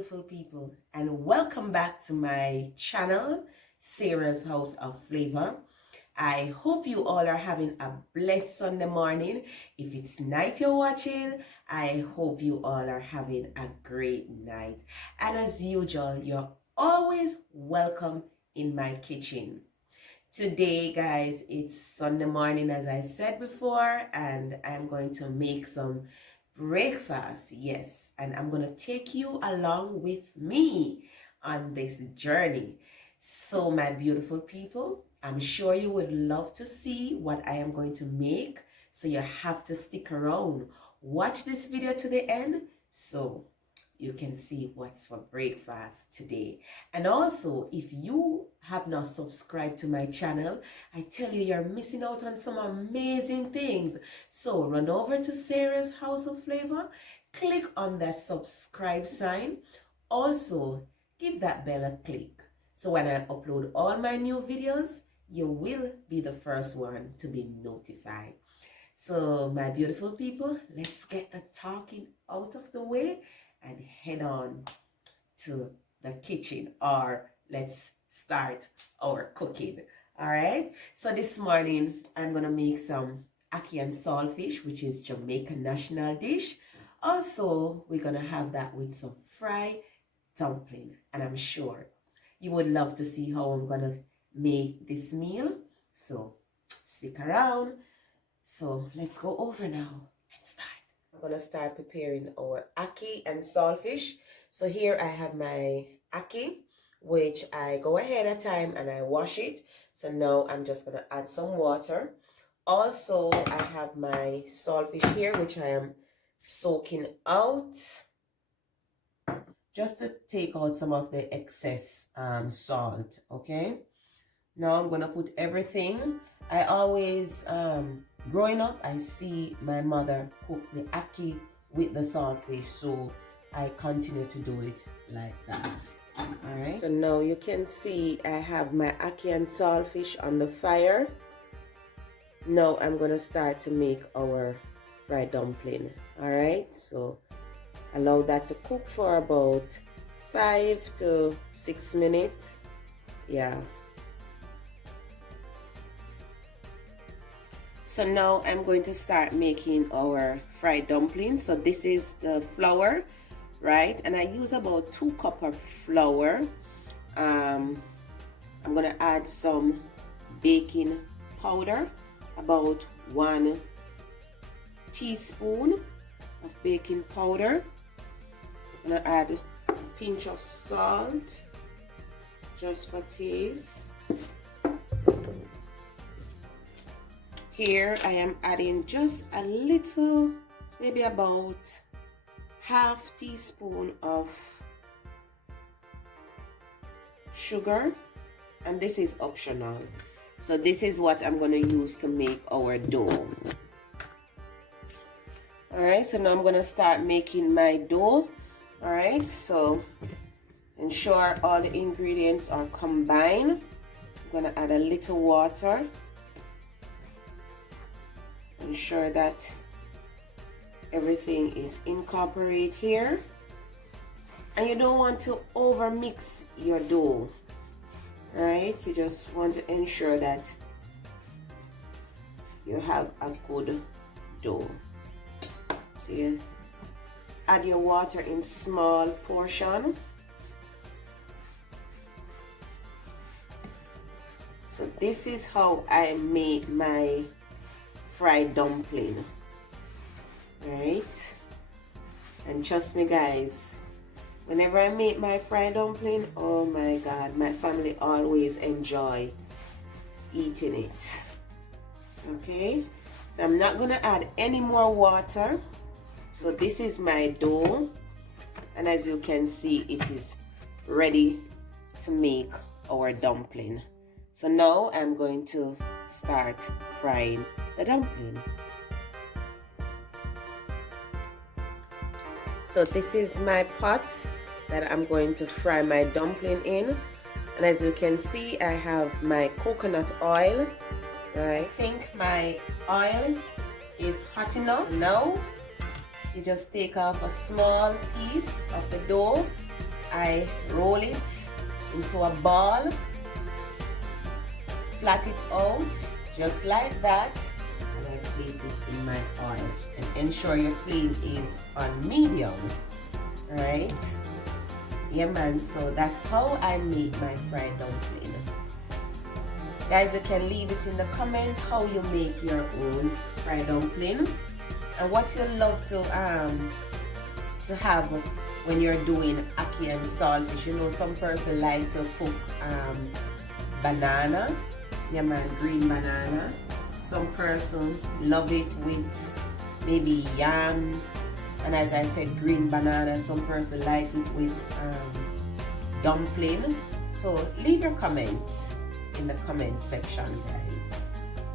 beautiful people, and welcome back to my channel, Sarah's House of Flavor. I hope you all are having a blessed Sunday morning. If it's night you're watching, I hope you all are having a great night. And as usual, you're always welcome in my kitchen. Today, guys, it's Sunday morning, as I said before, and I'm going to make some breakfast. Yes, and I'm going to take you along with me on this journey. So, my beautiful people, I'm sure you would love to see what I am going to make. So you have to stick around. Watch this video to the end so you can see what's for breakfast today. And also, if you have not subscribed to my channel, I tell you, you're missing out on some amazing things. So run over to Sarah's House of Flavor, click on that subscribe sign. Also, give that bell a click. So when I upload all my new videos, you will be the first one to be notified. So my beautiful people, let's get the talking out of the way and head on to the kitchen, or let's start our cooking. All right, so this morning I'm gonna make some ackee and saltfish, which is Jamaican national dish. Also, we're gonna have that with some fried dumpling, and I'm sure you would love to see how I'm gonna make this meal, so stick around. So let's go over now and start. I'm gonna start preparing our ackee and saltfish. So here I have my ackee, which I go ahead of time and I wash it. So now I'm just gonna add some water. Also, I have my saltfish here, which I am soaking out, just to take out some of the excess salt. Okay, now I'm gonna put everything. I always growing up, I see my mother cook the ackee with the saltfish, so I continue to do it like that. All right, so now you can see I have my ackee and saltfish on the fire. Now I'm gonna start to make our fried dumpling. All right, so allow that to cook for about 5 to 6 minutes. Yeah. So now I'm going to start making our fried dumplings. So this is the flour, right? And I use about 2 cups of flour. I'm going to add some baking powder, about 1 teaspoon of baking powder. I'm going to add a pinch of salt, just for taste. Here I am adding just a little, maybe about half teaspoon of sugar, and this is optional. So this is what I'm going to use to make our dough. All right, so now I'm going to start making my dough. All right, so ensure all the ingredients are combined. I'm going to add a little water. Ensure that everything is incorporated here, and you don't want to over mix your dough. Right, you just want to ensure that you have a good dough. So you add your water in small portion. So this is how I make my fried dumpling, right? And trust me, guys, whenever I make my fried dumpling, oh my God, my family always enjoy eating it. Okay, so I'm not gonna add any more water. So this is my dough, and as you can see, it is ready to make our dumpling. So now I'm going to start frying the dumpling. So this is my pot that I'm going to fry my dumpling in, and as you can see, I have my coconut oil. Right, I think my oil is hot enough. Now you just take off a small piece of the dough I roll it into a ball, flat it out just like that, and I place it in my oil. And ensure your flame is on medium. Alright? Yeah man, so that's how I make my fried dumpling. Guys, you can leave it in the comment how you make your own fried dumpling and what you love to have when you're doing ackee and saltfish. You know, some person like to cook banana. Yeah man, green banana. Some person love it with maybe yam, and as I said, green banana. Some person like it with dumpling. So leave your comments in the comment section, guys.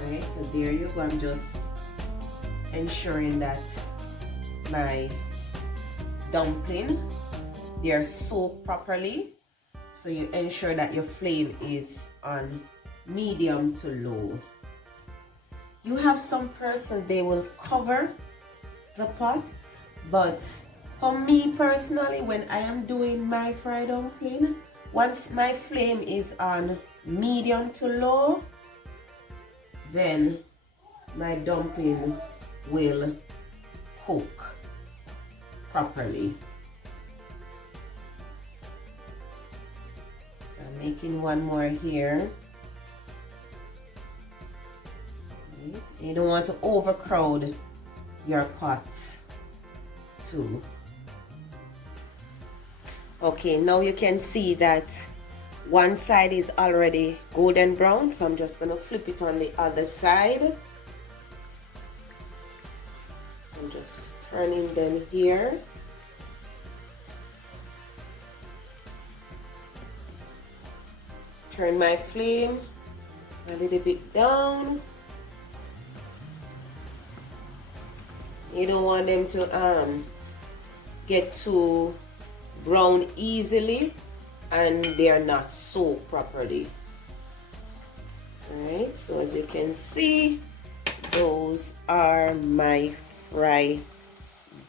Alright, so there you go. I'm just ensuring that my dumpling, they are soaked properly. So you ensure that your flame is on medium to low. You have some persons, they will cover the pot, but for me personally, when I am doing my fried dumpling, once my flame is on medium to low, then my dumpling will cook properly. So I'm making one more here. You don't want to overcrowd your pot too. Okay, now you can see that one side is already golden brown, so I'm just going to flip it on the other side. I'm just turning them here. Turn my flame a little bit down. You don't want them to get too brown easily and they are not soaked properly. Alright, so as you can see, those are my fried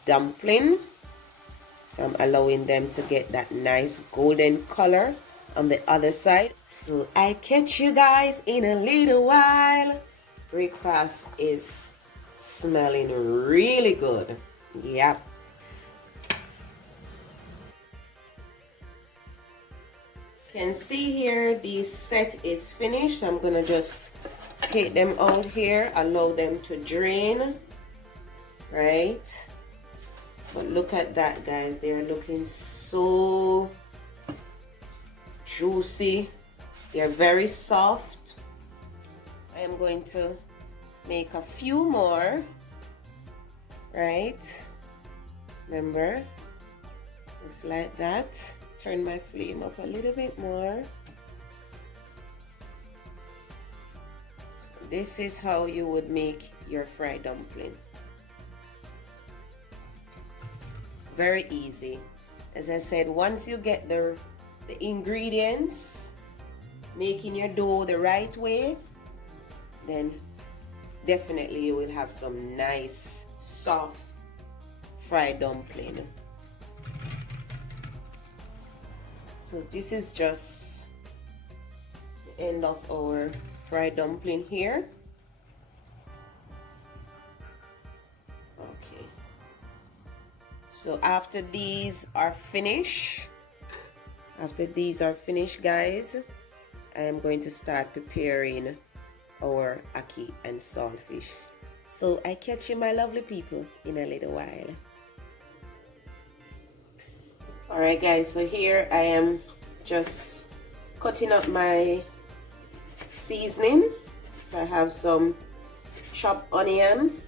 dumpling. So I'm allowing them to get that nice golden color on the other side. So I catch you guys in a little while. Breakfast is smelling really good. Yep. You can see here the set is finished. I'm gonna just take them out here, allow them to drain. Right? But look at that, guys. They are looking so juicy. They are very soft. I am going to make a few more, right? Remember, just like that. Turn my flame up a little bit more. So this is how you would make your fried dumpling. Very easy. As I said, once you get the ingredients, making your dough the right way, then definitely you will have some nice soft fried dumpling. So this is just the end of our fried dumpling here. Okay, so after these are finished, guys, I am going to start preparing our ackee and saltfish. So I catch you, my lovely people, in a little while. Alright guys, so here I am just cutting up my seasoning. So I have some chopped onion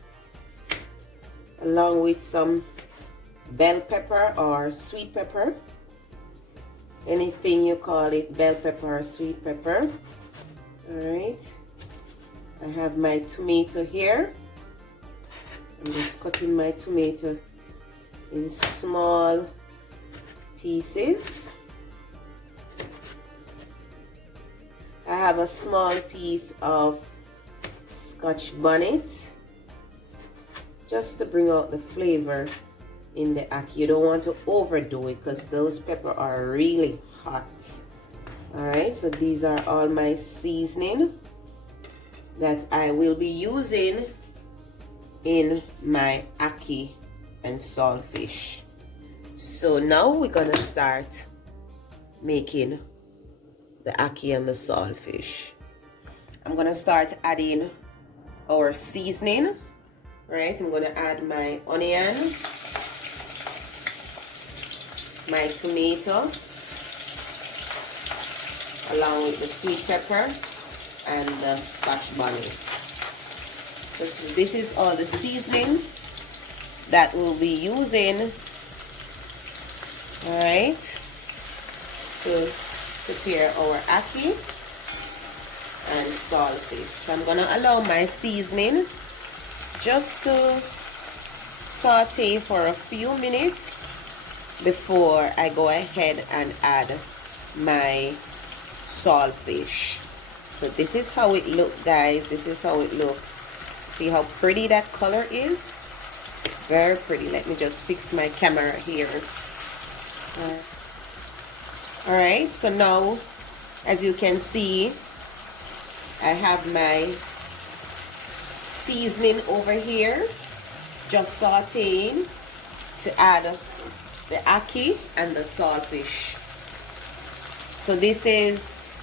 along with some bell pepper or sweet pepper. Anything you call it, bell pepper or sweet pepper. Alright. I have my tomato here. I'm just cutting my tomato in small pieces. I have a small piece of scotch bonnet just to bring out the flavor in the ackee. You don't want to overdo it because those peppers are really hot. Alright, so these are all my seasoning that I will be using in my ackee and saltfish. So now we're gonna start making the ackee and the saltfish. I'm gonna start adding our seasoning. Right, I'm gonna add my onion, my tomato, along with the sweet pepper and the scotch bonnet. So this is all the seasoning that we'll be using, all right, to prepare our ackee and saltfish. So I'm gonna allow my seasoning just to saute for a few minutes before I go ahead and add my saltfish. So this is how it looks, guys. This is how it looks. See how pretty that color is? Very pretty. Let me just fix my camera here. Alright, so now as you can see, I have my seasoning over here, just sauteing to add the ackee and the saltfish. So this is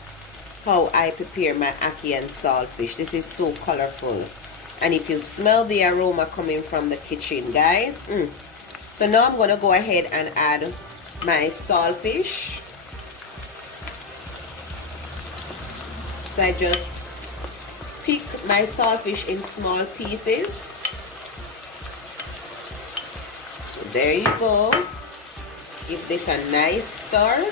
how I prepare my ackee and saltfish. This is so colorful, and if you smell the aroma coming from the kitchen, guys. So now I'm gonna go ahead and add my saltfish. So I just pick my saltfish in small pieces. So there you go. Give this a nice stir.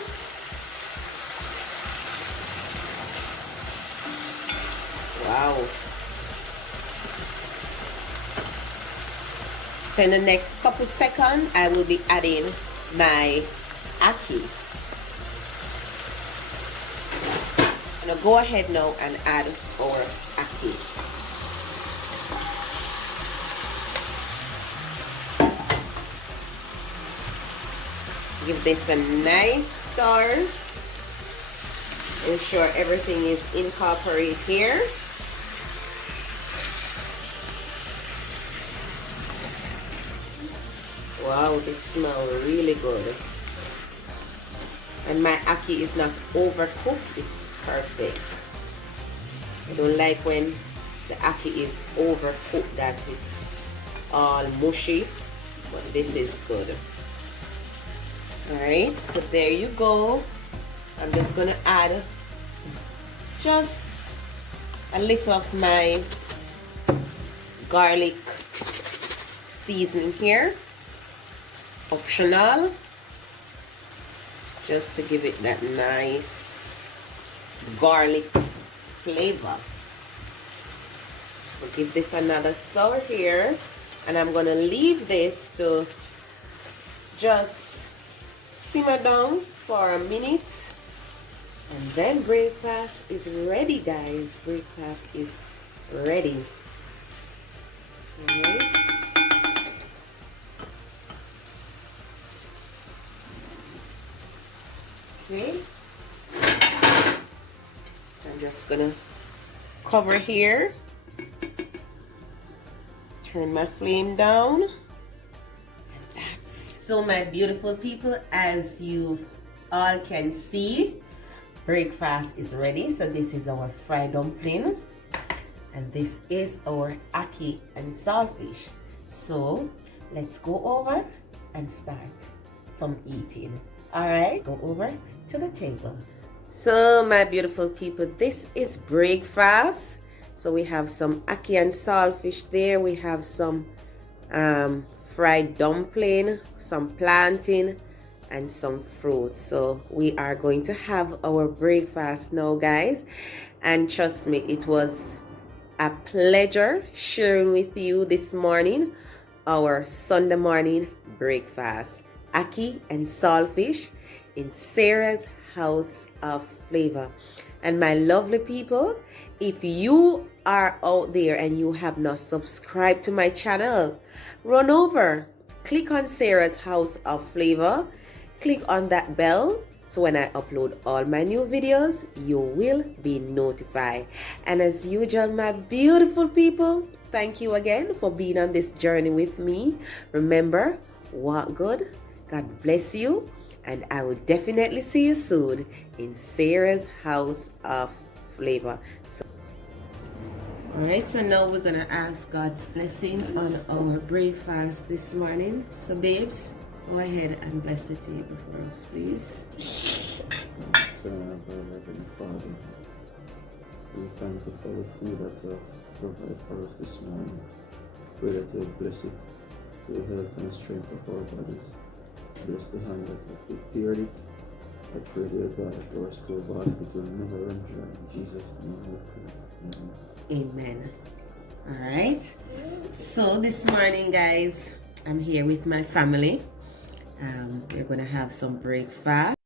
Wow. So in the next couple seconds, I will be adding my ackee. I'm gonna go ahead now and add our ackee. Give this a nice stir. Ensure everything is incorporated here. Wow, this smells really good. And my ackee is not overcooked, it's perfect. I don't like when the ackee is overcooked, that it's all mushy, but this is good. Alright, so there you go. I'm just gonna add just a little of my garlic seasoning here, optional, just to give it that nice garlic flavor. So give this another stir here, and I'm gonna leave this to just simmer down for a minute, and then breakfast is ready, guys. Breakfast is ready. All right. Okay, so I'm just gonna cover here, turn my flame down, and that's so, my beautiful people, as you all can see, breakfast is ready. So this is our fried dumpling, and this is our ackee and saltfish. So let's go over and start some eating. All right, go over to the table. So my beautiful people, this is breakfast. So we have some ackee and saltfish there. We have some fried dumpling, some plantain, and some fruit. So we are going to have our breakfast now, guys, and trust me, it was a pleasure sharing with you this morning our Sunday morning breakfast, ackee and saltfish in Sarah's House of Flavor. And my lovely people, if you are out there and you have not subscribed to my channel, run over, click on Sarah's House of Flavor. Click on that bell so when I upload all my new videos, you will be notified. And as usual, my beautiful people, thank you again for being on this journey with me. Remember, walk good. God bless you. And I will definitely see you soon in Sarah's House of Flavor. Alright, so now we're going to ask God's blessing on our breakfast this morning. So babes, go ahead and bless the table for us, please. Heavenly Father, we thank you for the food that you have provided for us this morning. Pray that you bless it to the health and strength of our bodies. Bless the hand that have prepared it. I pray, dear God, that our store basket will never run dry. In Jesus' name we pray. Amen. Amen. Alright. So this morning, guys, I'm here with my family. We're going to have some breakfast.